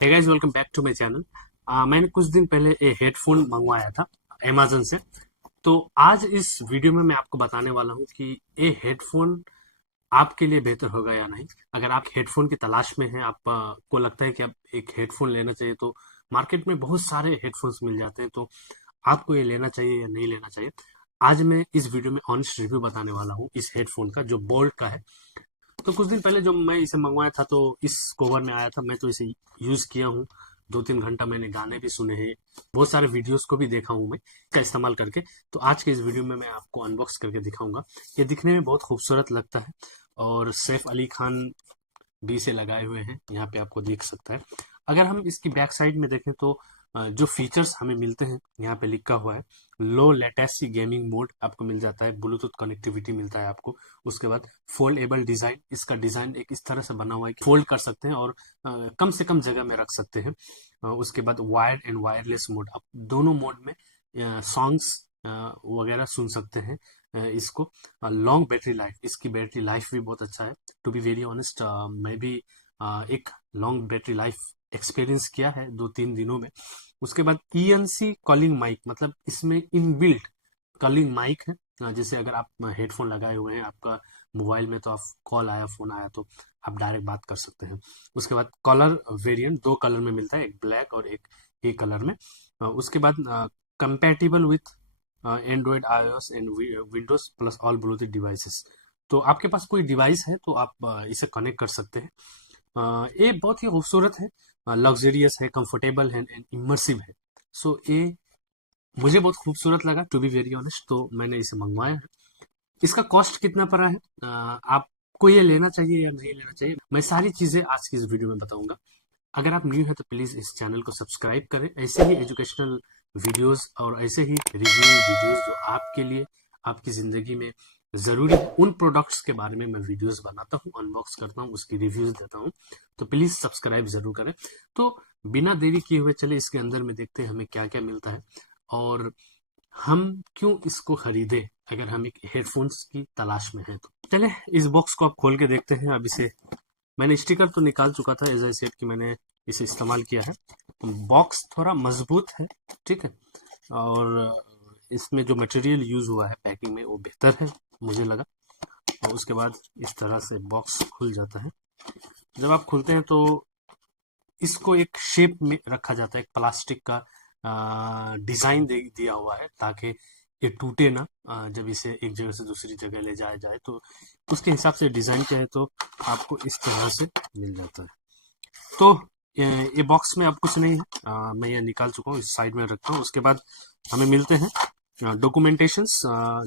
Hey guys, welcome back to my channel. मैंने कुछ दिन पहले ये हेडफोन मंगवाया था अमेजन से। तो आज इस वीडियो में मैं आपको बताने वाला हूँ कि ये हेडफोन आपके लिए बेहतर होगा या नहीं। अगर आप हेडफोन की तलाश में हैं, आप को लगता है कि आप एक हेडफोन लेना चाहिए, तो मार्केट में बहुत सारे हेडफोन्स मिल जाते हैं। तो आपको ये लेना चाहिए या नहीं लेना चाहिए, आज मैं इस वीडियो में ऑनेस्ट रिव्यू बताने वाला हूँ इस हेडफोन का, जो बोल्ट का है। तो कुछ दिन पहले जब मैं इसे मंगवाया था, तो इस कवर में आया था। मैं तो इसे यूज किया हूँ, 2-3 घंटा मैंने गाने भी सुने हैं, बहुत सारे वीडियोस को भी देखा हूँ मैं इसका इस्तेमाल करके। तो आज के इस वीडियो में मैं आपको अनबॉक्स करके दिखाऊंगा। ये दिखने में बहुत खूबसूरत लगता है, और सैफ अली खान भी इसे लगाए हुए हैं, यहाँ पे आपको दिख सकता है। अगर हम इसकी बैक साइड में देखें तो जो फीचर्स हमें मिलते हैं, यहाँ पे लिखा हुआ है लो लेटेंसी गेमिंग मोड आपको मिल जाता है, ब्लूटूथ कनेक्टिविटी मिलता है आपको। उसके बाद फोल्डेबल डिजाइन, इसका डिजाइन एक इस तरह से बना हुआ है कि फोल्ड कर सकते हैं और कम से कम जगह में रख सकते हैं। उसके बाद वायर्ड एंड वायरलेस मोड, आप दोनों मोड में सॉन्ग्स वगैरह सुन सकते हैं। इसको लॉन्ग बैटरी लाइफ, इसकी बैटरी लाइफ भी बहुत अच्छा है। टू बी वेरी ऑनेस्ट, मैं भी एक लॉन्ग बैटरी लाइफ एक्सपीरियंस किया है 2-3 दिनों में। उसके बाद ईएनसी कॉलिंग माइक, मतलब इसमें इनबिल्ट कॉलिंग माइक है। जैसे अगर आप हेडफोन लगाए हुए हैं आपका मोबाइल में, तो आप कॉल आया, फोन आया, तो आप डायरेक्ट बात कर सकते हैं। उसके बाद कलर वेरिएंट 2 कलर में मिलता है, एक ब्लैक और एक कलर में। उसके बाद compatible with Android, iOS and Windows plus all Bluetooth devices. तो आपके पास कोई डिवाइस है तो आप इसे कनेक्ट कर सकते हैं। ये बहुत ही खूबसूरत है, लग्जरियस है, कंफर्टेबल है एंड इमर्सिव है। सो ये मुझे बहुत खूबसूरत लगा, टू बी वेरी ऑनेस्ट, तो मैंने इसे मंगवाया है। इसका कॉस्ट कितना पड़ा है, आपको ये लेना चाहिए या नहीं लेना चाहिए, मैं सारी चीजें आज की इस वीडियो में बताऊंगा। अगर आप न्यू है तो प्लीज इस चैनल को सब्सक्राइब करें, ऐसे ही एजुकेशनल वीडियोस और ऐसे ही रिव्यू वीडियोस जो आपके लिए, आपकी जिंदगी में जरूरी है, उन प्रोडक्ट्स के बारे में मैं वीडियोस बनाता हूँ, अनबॉक्स करता हूँ, उसकी रिव्यूज देता हूँ। तो प्लीज सब्सक्राइब जरूर करें। तो बिना देरी किए हुए चले इसके अंदर में देखते हैं हमें क्या क्या मिलता है, और हम क्यों इसको खरीदे अगर हम एक हेडफोन्स की तलाश में हैं। तो चले इस बॉक्स को आप खोल के देखते हैं। अब इसे मैंने स्टिकर तो निकाल चुका था, एज आई सेड कि मैंने इसे इस्तेमाल किया है। बॉक्स थोड़ा मजबूत है, ठीक है, और इसमें जो मटेरियल यूज हुआ है पैकिंग में वो बेहतर है मुझे लगा। और उसके बाद इस तरह से बॉक्स खुल जाता है। जब आप खुलते हैं तो इसको एक शेप में रखा जाता है, एक प्लास्टिक का डिजाइन दिया हुआ है ताकि ये टूटे ना। जब इसे एक जगह से दूसरी जगह ले जाया जाए तो उसके हिसाब से डिजाइन किया है, तो आपको इस तरह से मिल जाता है। तो ये बॉक्स में अब कुछ नहीं है, मैं ये निकाल चुका हूँ, इस साइड में रखता हूँ। उसके बाद हमें मिलते हैं डॉक्यूमेंटेशंस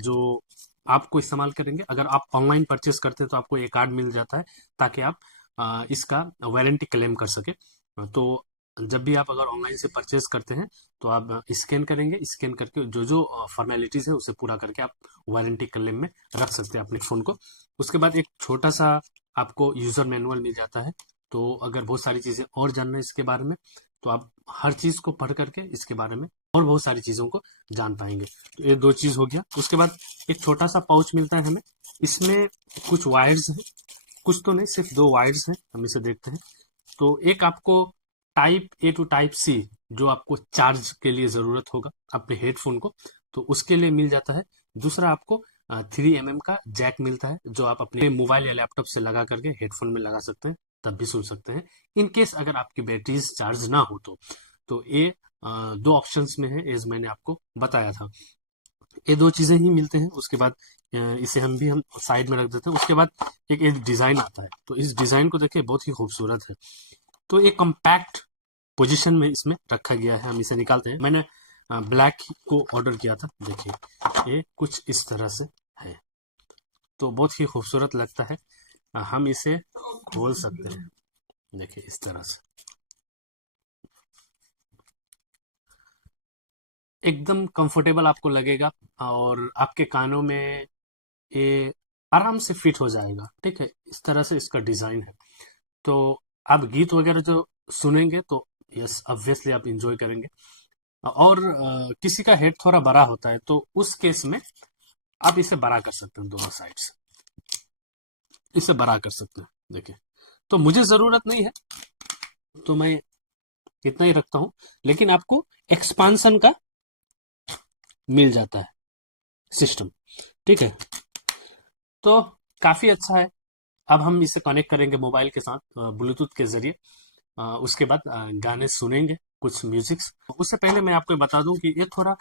जो आपको इस्तेमाल करेंगे। अगर आप ऑनलाइन परचेस करते हैं तो आपको ये कार्ड मिल जाता है ताकि आप इसका वारंटी क्लेम कर सके। तो जब भी आप अगर ऑनलाइन से परचेस करते हैं तो आप स्कैन करेंगे, स्कैन करके जो जो फॉर्मेलिटीज है उसे पूरा करके आप वारंटी क्लेम में रख सकते हैं अपने फ़ोन को। उसके बाद एक छोटा सा आपको यूज़र मैनुअल मिल जाता है। तो अगर बहुत सारी चीज़ें और जानना है इसके बारे में, तो आप हर चीज़ को पढ़ करके इसके बारे में और बहुत सारी चीज़ों को जान पाएंगे। तो ये 2 चीज़ हो गया। उसके बाद एक छोटा सा पाउच मिलता है हमें, इसमें कुछ वायर्स हैं, कुछ तो नहीं, सिर्फ 2 वायर्स हैं, हम इसे देखते हैं। तो एक आपको type A two type C, जो आपको चार्ज के लिए ज़रूरत होगा अपने हेडफोन को, तो उसके लिए मिल जाता है। दूसरा आपको 3mm का जैक मिलता है, जो आप अपने मोबाइल या लैपटॉप से लगा करके हेडफोन में लगा सकते हैं, तब भी सुन सकते हैं। इन केस अगर आपकी बैटरीज चार्ज ना हो तो ये 2 ऑप्शंस में है, एज मैंने आपको बताया था। ये 2 चीजें ही मिलते हैं। उसके बाद इसे हम साइड में रख देते हैं। उसके बाद एक डिजाइन आता है, तो इस डिजाइन को देखिए, बहुत ही खूबसूरत है। तो एक कम्पैक्ट पोजीशन में इसमें रखा गया है। हम इसे निकालते हैं। मैंने ब्लैक को ऑर्डर किया था, देखिए ये कुछ इस तरह से है, तो बहुत ही खूबसूरत लगता है। हम इसे खोल सकते हैं, देखिए इस तरह से एकदम कंफर्टेबल आपको लगेगा, और आपके कानों में ये आराम से फिट हो जाएगा, ठीक है। इस तरह से इसका डिजाइन है। तो आप गीत वगैरह जो सुनेंगे तो यस ऑब्वियसली आप इंजॉय करेंगे। और किसी का हेड थोड़ा बड़ा होता है तो उस केस में आप इसे बड़ा कर सकते हैं, दोनों साइड से इसे बड़ा कर सकते हैं, देखिए। तो मुझे ज़रूरत नहीं है, तो मैं इतना ही रखता हूँ, लेकिन आपको एक्सपांसन का मिल जाता है सिस्टम। ठीक है, तो काफी अच्छा है। अब हम इसे कनेक्ट करेंगे मोबाइल के साथ ब्लूटूथ के जरिए। उसके बाद गाने सुनेंगे, कुछ म्यूजिक्स। उससे पहले मैं आपको बता दूं कि ये थोड़ा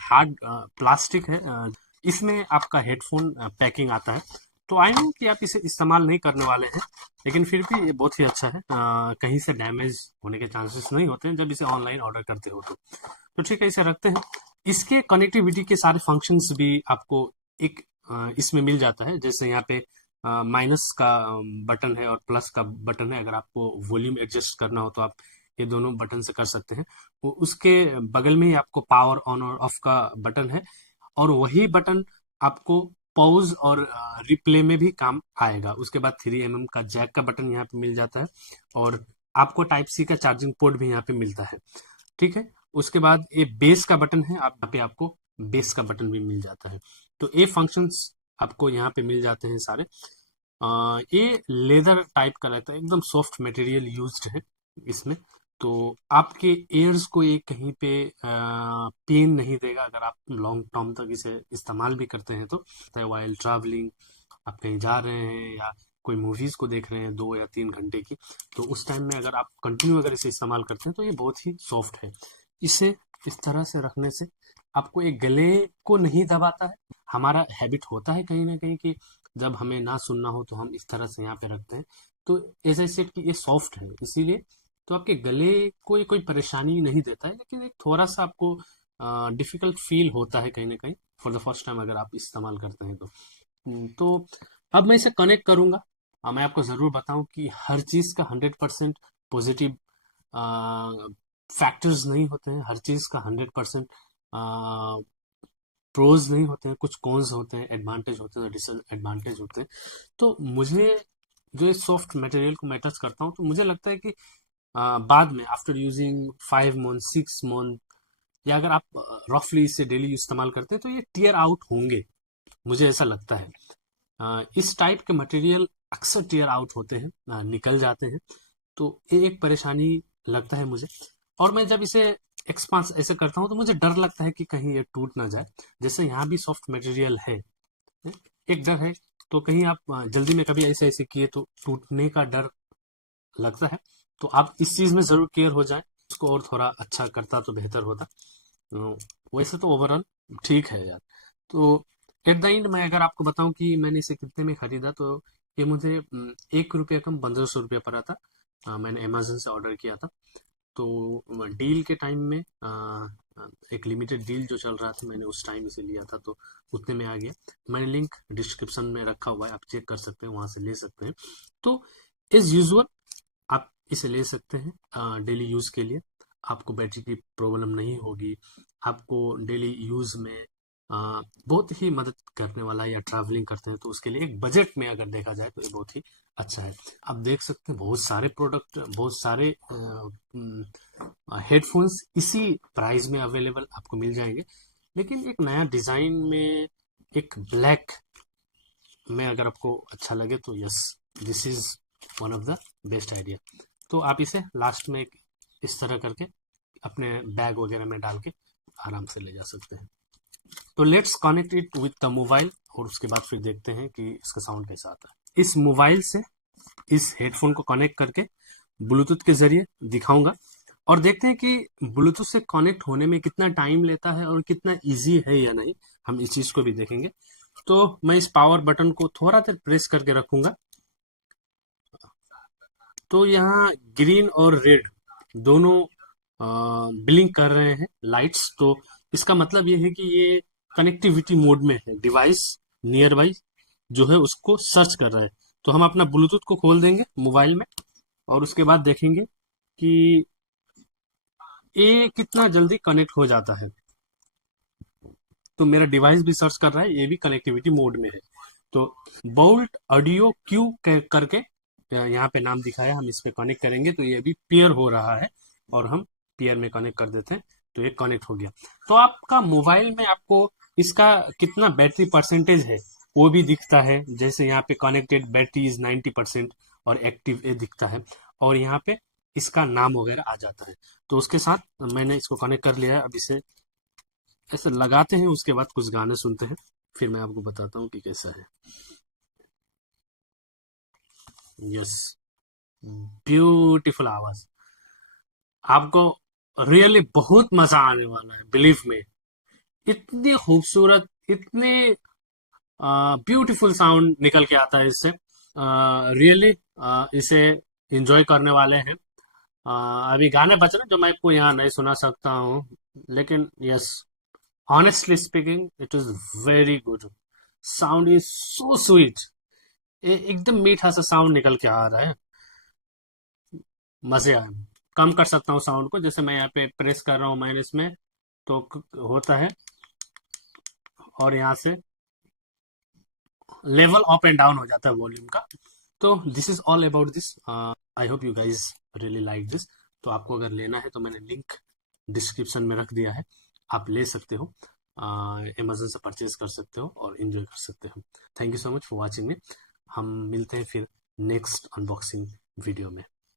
हार्ड प्लास्टिक है। इसमें आपका हेडफोन पैकिंग आता है, तो आई नो कि आप इसे इस्तेमाल नहीं करने वाले हैं, लेकिन फिर भी ये बहुत ही अच्छा है। कहीं से डैमेज होने के चांसेस नहीं होते हैं जब इसे ऑनलाइन ऑर्डर करते हो तो ठीक है, इसे रखते हैं। इसके कनेक्टिविटी के सारे फंक्शंस भी आपको एक इसमें मिल जाता है। जैसे यहाँ पे माइनस का बटन है और प्लस का बटन है। अगर आपको वॉल्यूम एडजस्ट करना हो तो आप ये दोनों बटन से कर सकते हैं। उसके बगल में ही आपको पावर ऑन और ऑफ का बटन है, और वही बटन आपको पॉज और रिप्ले में भी काम आएगा। उसके बाद 3mm का जैक का बटन यहाँ पे मिल जाता है, और आपको टाइप सी का चार्जिंग पोर्ट भी यहाँ पे मिलता है। ठीक है, उसके बाद ये बेस का बटन है, आप यहाँ पे आपको बेस का बटन भी मिल जाता है। तो ये फंक्शंस आपको यहाँ पे मिल जाते हैं सारे। ये लेदर टाइप का रहता है, एकदम सॉफ्ट मटेरियल यूज्ड है इसमें। तो आपके एयर्स को ये कहीं पे पेन नहीं देगा अगर आप लॉन्ग टर्म तक इसे इस्तेमाल भी करते हैं तो। वाइल ट्रैवलिंग, आप कहीं जा रहे हैं या कोई मूवीज को देख रहे हैं 2 या 3 घंटे की, तो उस टाइम में अगर आप कंटिन्यू अगर इसे इस्तेमाल करते हैं तो ये बहुत ही सॉफ्ट है। इसे इस तरह से रखने से आपको एक गले को नहीं दबाता है। हमारा हैबिट होता है कहीं ना कहीं कि जब हमें ना सुनना हो तो हम इस तरह से यहाँ पे रखते हैं। तो एज आई सेड कि ये सॉफ्ट है, इसीलिए तो आपके गले को ये कोई परेशानी नहीं देता है, लेकिन एक थोड़ा सा आपको डिफिकल्ट फील होता है कहीं ना कहीं फॉर द फर्स्ट टाइम अगर आप इस्तेमाल करते हैं तो। तो अब मैं इसे कनेक्ट करूंगा। मैं आपको ज़रूर बताऊं कि हर चीज़ का 100% पॉजिटिव फैक्टर्स नहीं होते हैं, हर चीज़ का 100% प्रोज नहीं होते हैं, कुछ कॉन्स होते हैं, एडवांटेज होते हैं, डिसएडवांटेज होते हैं। तो मुझे जो इस सॉफ्ट मटेरियल को मैं टच करता हूँ तो मुझे लगता है कि बाद में आफ्टर यूजिंग 5 मंथ 6 मंथ, या अगर आप रफली इसे डेली इस्तेमाल करते हैं तो ये टीयर आउट होंगे, मुझे ऐसा लगता है। इस टाइप के मटेरियल अक्सर टीयर आउट होते हैं, निकल जाते हैं, तो ये एक परेशानी लगता है मुझे। और मैं जब इसे एक्सपांस ऐसे करता हूँ तो मुझे डर लगता है कि कहीं ये टूट ना जाए। जैसे यहाँ भी सॉफ्ट मटेरियल है, एक डर है, तो कहीं आप जल्दी में कभी ऐसे ऐसे किए तो टूटने का डर लगता है। तो आप इस चीज में जरूर केयर हो जाए, उसको और थोड़ा अच्छा करता तो बेहतर होता। अ, वैसे तो ओवरऑल ठीक है यार। तो एट द एंड मैं अगर आपको बताऊं कि मैंने इसे कितने में खरीदा, तो ये मुझे 1 रुपया कम 1500 रुपया पड़ा था। मैंने अमेजन से ऑर्डर किया था। तो डील के टाइम में एक लिमिटेड डील जो चल रहा था, मैंने उस टाइम इसे लिया था, तो उतने में आ गया। मैंने लिंक डिस्क्रिप्शन में रखा हुआ है, आप चेक कर सकते हैं, वहां से ले सकते हैं। तो एज यूजुअल आप इसे ले सकते हैं डेली यूज के लिए। आपको बैटरी की प्रॉब्लम नहीं होगी, आपको डेली यूज में बहुत ही मदद करने वाला है। या ट्रैवलिंग करते हैं तो उसके लिए एक बजट में अगर देखा जाए तो ये बहुत ही अच्छा है। आप देख सकते हैं बहुत सारे प्रोडक्ट, बहुत सारे हेडफोन्स इसी प्राइस में अवेलेबल आपको मिल जाएंगे, लेकिन एक नया डिजाइन में, एक ब्लैक में अगर आपको अच्छा लगे तो yes, this is one of the best idea. तो आप इसे लास्ट में इस तरह करके अपने बैग वगैरह में डाल के आराम से ले जा सकते हैं। तो let's connect it with the mobile, और उसके बाद फिर देखते हैं कि इसका साउंड कैसा आता है। इस मोबाइल से इस हेडफोन को कनेक्ट करके ब्लूटूथ के जरिए दिखाऊंगा, और देखते हैं कि ब्लूटूथ से कनेक्ट होने में कितना टाइम लेता है और कितना इजी है या नहीं। हम इस चीज को भी देखेंगे। तो मैं इस पावर बटन को थोड़ा देर प्रेस करके रखूंगा, तो यहाँ ग्रीन और रेड दोनों ब्लिंक कर रहे हैं लाइट्स। तो इसका मतलब ये है कि ये कनेक्टिविटी मोड में है, डिवाइस नियर बाई जो है उसको सर्च कर रहा है। तो हम अपना ब्लूटूथ को खोल देंगे मोबाइल में, और उसके बाद देखेंगे कि ये कितना जल्दी कनेक्ट हो जाता है। तो मेरा डिवाइस भी सर्च कर रहा है, ये भी कनेक्टिविटी मोड में है। तो बोल्ट ऑडियो क्यू करके यहाँ पे नाम दिखाया, हम इस पे कनेक्ट करेंगे तो ये अभी पेयर हो रहा है, और हम पेयर में कनेक्ट कर देते हैं तो ये कनेक्ट हो गया। तो आपका मोबाइल में आपको इसका कितना बैटरी परसेंटेज है वो भी दिखता है। जैसे यहाँ पे कनेक्टेड बैटरी इज 90% और एक्टिव ये दिखता है, और यहाँ पे इसका नाम वगैरह आ जाता है। तो उसके साथ मैंने इसको कनेक्ट कर लिया है। अब इसे ऐसे लगाते हैं, उसके बाद कुछ गाने सुनते हैं, फिर मैं आपको बताता हूँ कि कैसा है। यस, ब्यूटीफुल आवाज। आपको रियली बहुत मजा आने वाला है, बिलीव में। इतनी खूबसूरत, इतनी ब्यूटीफुल साउंड निकल के आता है इससे। रियली इसे इंजॉय करने वाले हैं। अभी गाने बज रहे हैं जो मैं आपको यहाँ नहीं सुना सकता हूँ, लेकिन yes, honestly speaking it is very good. Sound is so sweet. एकदम मीठा सा साउंड निकल के आ रहा है। मजे आए। कम कर सकता हूँ साउंड को, जैसे मैं यहाँ पे प्रेस कर रहा हूँ माइनस में, तो होता है। और यहाँ से लेवल अप एंड डाउन हो जाता है वॉल्यूम का। तो this is all about this. I hope you guys really like this. तो आपको अगर लेना है तो मैंने लिंक डिस्क्रिप्शन में रख दिया है, आप ले सकते हो। अमेजन से परचेज कर सकते हो और इन्जॉय कर सकते हो। Thank you so much for watching मी। हम मिलते हैं फिर नेक्स्ट अनबॉक्सिंग वीडियो में।